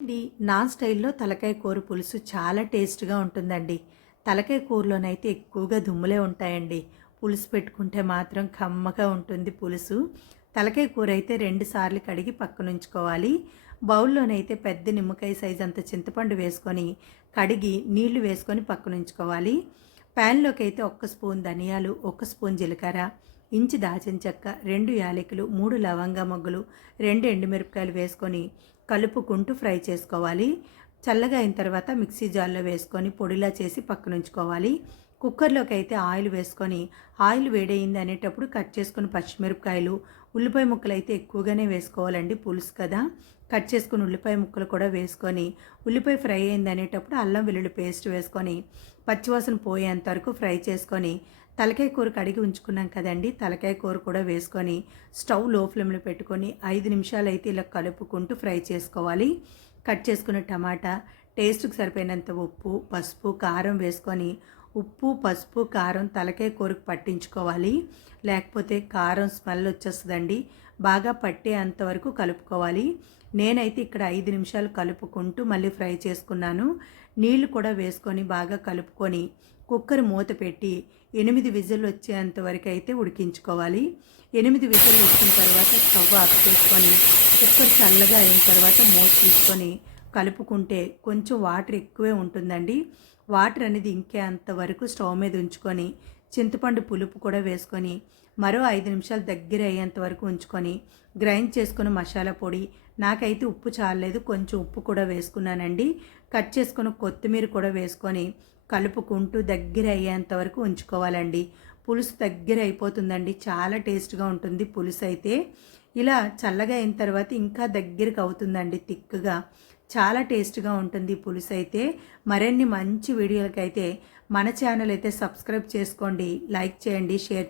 ఇది నా స్టైల్‌లో తలకాయ కూర పులుసు చాలా టేస్ట్‌గా ఉంటుందండి. తలకాయ కూరలోనైతే ఎక్కువగా దుమ్ములే ఉంటాయండి. పులుసు పెట్టుకుంటే మాత్రం కమ్మగా ఉంటుంది పులుసు. తలకాయ కూర అయితే 2 సార్లు కడిగి పక్కనుంచుకోవాలి. బౌల్‌లోనైతే పెద్ద నిమ్మకాయ సైజ్ అంత చింతపండు వేసుకొని, కడిగి నీళ్లు వేసుకొని పక్కనుంచుకోవాలి. ప్యాన్‌లోకి అయితే 1 స్పూన్ ధనియాలు, 1 స్పూన్ జీలకర్ర, ఇంచు దాల్చిన చెక్క, 2 యాలకులు, 3 లవంగా మొగ్గలు, 2 ఎండుమిరపకాయలు వేసుకొని కలుపుకుంటూ ఫ్రై చేసుకోవాలి. చల్లగా అయిన తర్వాత మిక్సీ జార్లో వేసుకొని పొడిలా చేసి పక్కనుంచుకోవాలి. కుక్కర్లోకి అయితే ఆయిల్ వేసుకొని, ఆయిల్ వేడయింది అనేటప్పుడు కట్ చేసుకుని పచ్చిమిరపకాయలు, ఉల్లిపాయ ముక్కలు అయితే ఎక్కువగానే వేసుకోవాలండి, పులుసు కదా. కట్ చేసుకుని ఉల్లిపాయ ముక్కలు కూడా వేసుకొని, ఉల్లిపాయ ఫ్రై అయింది అనేటప్పుడు అల్లం వెల్లుల్లి పేస్ట్ వేసుకొని పచ్చివాసన పోయేంత వరకు ఫ్రై చేసుకొని, తలకాయ కూర కడిగి ఉంచుకున్నాం కదండి, తలకాయ కూర కూడా వేసుకొని స్టవ్ లో ఫ్లేమ్లో పెట్టుకొని 5 నిమిషాలు అయితే ఇలా కలుపుకుంటూ ఫ్రై చేసుకోవాలి. కట్ చేసుకున్న టమాటా, టేస్ట్కి సరిపోయినంత ఉప్పు, పసుపు, కారం వేసుకొని ఉప్పు, పసుపు, కారం తలకాయ కూరకు పట్టించుకోవాలి. లేకపోతే కారం స్మెల్ వచ్చేస్తుందండి. బాగా పట్టే అంతవరకు కలుపుకోవాలి. నేనైతే ఇక్కడ 5 నిమిషాలు కలుపుకుంటూ మళ్ళీ ఫ్రై చేసుకున్నాను. నీళ్లు కూడా వేసుకొని బాగా కలుపుకొని కుక్కర్ మూత పెట్టి 8 విజిల్లు వచ్చేంత వరకు అయితే ఉడికించుకోవాలి. 8 విజిల్లు వచ్చిన తర్వాత స్టవ్ ఆఫ్ చేసుకొని కుక్కర్ చల్లగా అయిన తర్వాత మూత తీసుకొని కలుపుకుంటే కొంచెం వాటర్ ఎక్కువే ఉంటుందండి. వాటర్ అనేది ఇంకేంత వరకు స్టవ్ మీద ఉంచుకొని చింతపండు పులుపు కూడా వేసుకొని మరో 5 నిమిషాలు దగ్గర అయ్యేంత వరకు ఉంచుకొని గ్రైండ్ చేసుకున్న మసాలా పొడి, నాకైతే ఉప్పు చాలలేదు, కొంచెం ఉప్పు కూడా వేసుకున్నానండి. కట్ చేసుకున్న కొత్తిమీర కూడా వేసుకొని కలుపుకుంటూ దగ్గర అయ్యేంత వరకు ఉంచుకోవాలండి. పులుసు దగ్గర అయిపోతుందండి, చాలా టేస్ట్గా ఉంటుంది పులుసు అయితే. ఇలా చల్లగా అయిన తర్వాత ఇంకా దగ్గరికి అవుతుందండి థిక్గా. చాలా టేస్ట్గా ఉంటుంది పులుసు అయితే. మరిన్ని మంచి వీడియోలకైతే మన ఛానల్ అయితే సబ్స్క్రైబ్ చేసుకోండి, లైక్ చేయండి, షేర్